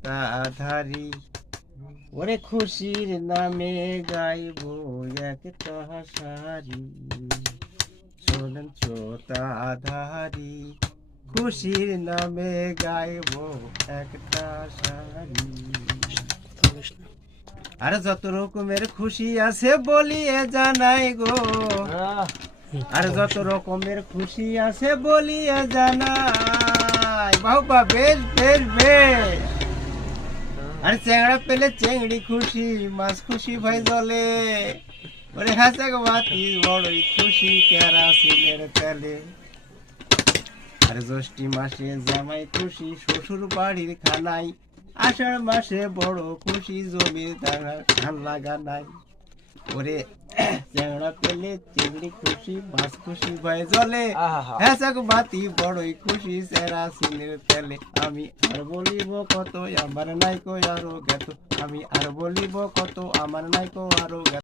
ছোটাধারী ওরে খুশির নামে গাইব একটা সারি শোনেন ছোটাধারী খুশির নামে গাইব একটা সারি আরে যত রকমের খুশি আছে বলিয়ে জানাই গো আর যত রকমের খুশি আছে বলিয়ে জানাই বাবা বেশ বেশ বেশ আর চেংড়া পেলে চেংড়ি খুশি মাছ খুশি ভাই জলে ওরে হাসে বাতি বড়ই খুশি কেরাসিনের তেলে আর জ্যৈষ্ঠী মাসে জামাই খুশি শ্বশুর বাড়ির খানাই আষাঢ় মাসে বড় খুশি জমির ধান লাগানাই ওরে চেংড়া পেলে চিংড়ি খুশি মাছ খুশি ভাই জলে হ্যাঁ বাতি বড়ই খুশি কেরাসিনের তেলে আমি আর বলিব কত আমার নাইকো আরো জ্ঞাত আমি আর বলিব কত আমার নাইকো আরো জ্ঞাত